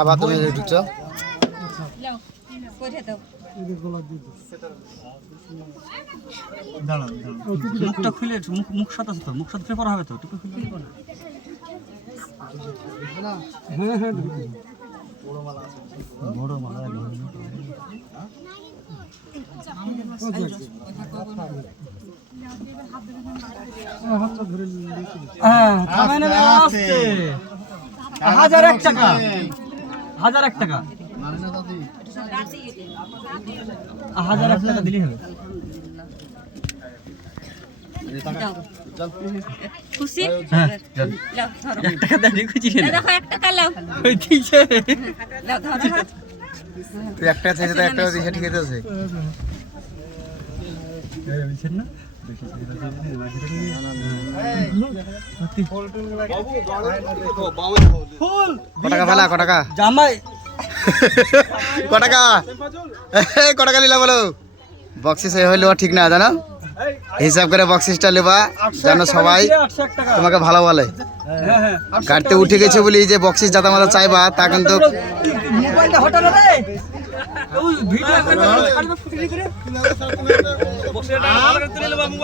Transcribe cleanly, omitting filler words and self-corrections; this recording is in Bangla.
আবার তুমি ঢুকছো মুখটা খুলে মুখ সাথে তো মুখ সাথে পড়া হবে তো টুকু খুলে হ্যাঁ হ্যাঁ বড় মালা হাজার এক টাকা 1001 টাকা 1001 টাকা দিলেই হবে খুশি হ্যাঁ লাও ধরো 1 টাকা দেন খুশি এই দেখো 1 টাকা লাও ওই দিছে লাও ধরো তুই একটা চাইছে তো একটা দিছে ঠিক আছে এই বলছেন না কটাকা ফেলা কটাকা জামাই কটাকা কটাকা নিলা বলো বক্সিস হইলো ঠিক না জানো হিসাব করে বক্সিসটা নেবা জানো সবাই 801 টাকা তোমাকে ভালো বলে হ্যাঁ হ্যাঁ গাড়িতে উঠে গেছে বলি যে বক্সিস যাতা মাতা চাইবা তা কিন্তু মোবাইলটা হটানো রে ওই ভিডিও করে ছাড়বে ফুটি করে বসে এটা ভালো করে তুলে নেবা মোবাইল